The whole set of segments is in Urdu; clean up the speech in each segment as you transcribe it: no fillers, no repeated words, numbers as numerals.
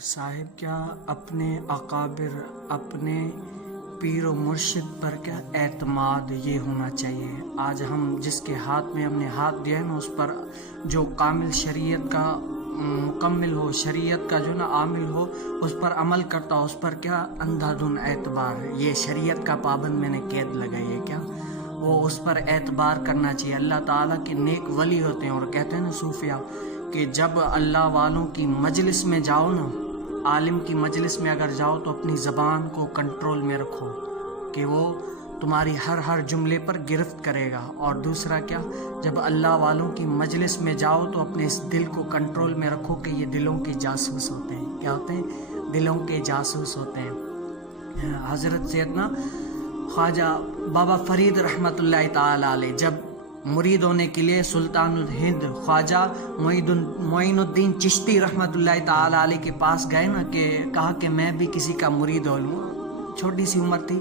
صاحب کیا اپنے اکابر اپنے پیر و مرشد پر کیا اعتماد یہ ہونا چاہیے۔ آج ہم جس کے ہاتھ میں ہم نے ہاتھ دیا ہے نا، اس پر جو کامل شریعت کا مکمل ہو، شریعت کا جو نا عامل ہو، اس پر عمل کرتا ہو، اس پر کیا اندھا دھن اعتبار، یہ شریعت کا پابند میں نے قید لگائی ہے کیا، وہ اس پر اعتبار کرنا چاہیے۔ اللہ تعالیٰ کے نیک ولی ہوتے ہیں، اور کہتے ہیں نا صوفیہ کہ جب اللہ والوں کی مجلس میں جاؤ نا، عالم کی مجلس میں اگر جاؤ تو اپنی زبان کو کنٹرول میں رکھو کہ وہ تمہاری ہر جملے پر گرفت کرے گا۔ اور دوسرا کیا، جب اللہ والوں کی مجلس میں جاؤ تو اپنے اس دل کو کنٹرول میں رکھو کہ یہ دلوں کے جاسوس ہوتے ہیں۔ کیا ہوتے ہیں؟ دلوں کے جاسوس ہوتے ہیں۔ حضرت سیدنا خواجہ بابا فرید رحمۃ اللہ تعالی علیہ جب مرید ہونے کے لیے سلطان الہند خواجہ معین الدین چشتی رحمۃ اللہ تعالی علیہ کے پاس گئے نا، کہ کہا کہ میں بھی کسی کا مرید ہو لوں، چھوٹی سی عمر تھی،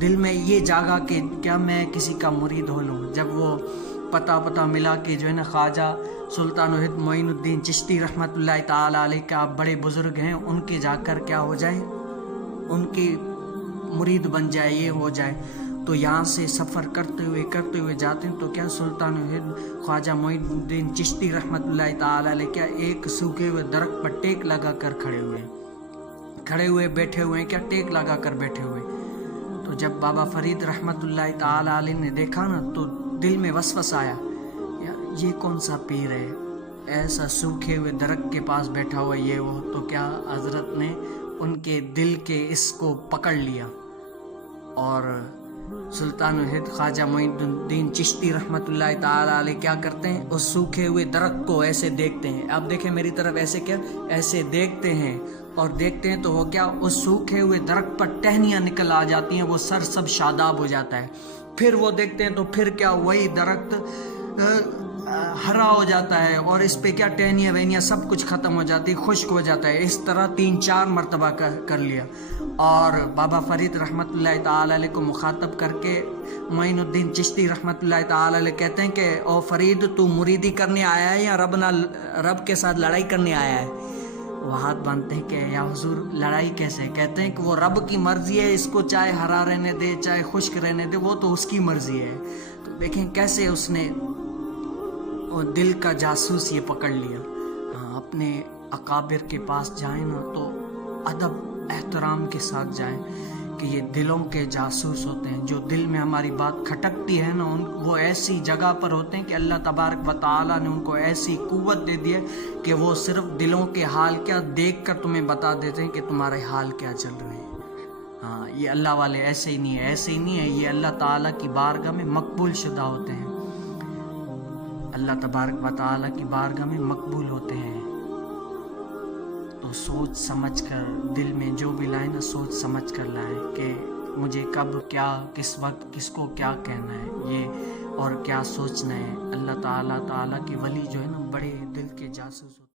دل میں یہ جاگا کہ کیا میں کسی کا مرید ہو لوں۔ جب وہ پتہ ملا کہ جو ہے نا خواجہ سلطان الہند معین الدین چشتی رحمۃ اللہ تعالی علیہ کا بڑے بزرگ ہیں، ان کے جا کر کیا ہو جائے، ان کی مرید بن جائے، یہ ہو جائے، تو یہاں سے سفر کرتے ہوئے جاتے ہیں تو کیا سلطان الہند خواجہ معین الدین چشتی رحمۃ اللہ تعالی علیہ کیا ایک سوکھے ہوئے درخت پر ٹیک لگا کر بیٹھے ہوئے کیا ٹیک لگا کر بیٹھے ہوئے۔ تو جب بابا فرید رحمۃ اللہ تعالی علیہ نے دیکھا نا تو دل میں وسوسہ آیا، یہ کون سا پیر ہے ایسا سوکھے ہوئے درخت کے پاس بیٹھا ہوا یہ وہ۔ تو کیا حضرت نے ان کے دل کے اس کو پکڑ لیا، اور سلطان الہند خواجہ معین الدین چشتی رحمۃ اللہ تعالی علیہ کیا کرتے ہیں، اس سوکھے ہوئے درخت کو ایسے دیکھتے ہیں، اب دیکھیں میری طرف ایسے دیکھتے ہیں، اور دیکھتے ہیں تو وہ کیا اس سوکھے ہوئے درخت پر ٹہنیاں نکل آ جاتی ہیں، وہ سر سب شاداب ہو جاتا ہے۔ پھر وہ دیکھتے ہیں تو پھر کیا وہی درخت ہرا ہو جاتا ہے، اور اس پہ کیا ٹہنیاں وہنیاں سب کچھ ختم ہو جاتی، خشک ہو جاتا ہے۔ اس طرح 3-4 مرتبہ کر لیا، اور بابا فرید رحمۃ اللہ تعالی علیہ کو مخاطب کر کے معین الدین چشتی رحمۃ اللہ تعالی علیہ کہتے ہیں کہ او فرید، تو مریدی کرنے آیا ہے یا رب کے ساتھ لڑائی کرنے آیا ہے؟ وہ ہاتھ باندھتے ہیں کہ یا حضور لڑائی کیسے؟ کہتے ہیں کہ وہ رب کی مرضی ہے، اس کو چاہے ہرا رہنے دے چاہے خشک رہنے دے، وہ تو اس کی مرضی ہے۔ تو دیکھیں کیسے اس نے دل کا جاسوس یہ پکڑ لیا۔ اپنے اکابر کے پاس جائیں نا تو ادب احترام کے ساتھ جائیں، کہ یہ دلوں کے جاسوس ہوتے ہیں، جو دل میں ہماری بات کھٹکتی ہے نا، وہ ایسی جگہ پر ہوتے ہیں کہ اللہ تبارک و تعالیٰ نے ان کو ایسی قوت دے دی ہے کہ وہ صرف دلوں کے حال کیا دیکھ کر تمہیں بتا دیتے ہیں کہ تمہارے حال کیا چل رہے ہیں۔ یہ اللہ والے ایسے ہی نہیں ہے، یہ اللہ تعالیٰ کی بارگاہ میں مقبول شدہ ہوتے ہیں، اللہ تبارک و تعالیٰ کی بارگاہ میں مقبول ہوتے ہیں۔ تو سوچ سمجھ کر دل میں جو بھی لائے نا، سوچ سمجھ کر لائے کہ مجھے کب کیا کس وقت کس کو کیا کہنا ہے، یہ اور کیا سوچنا ہے۔ اللہ تعالیٰ کے ولی جو ہے نا بڑے دل کے جاسوس ہوتے ہیں۔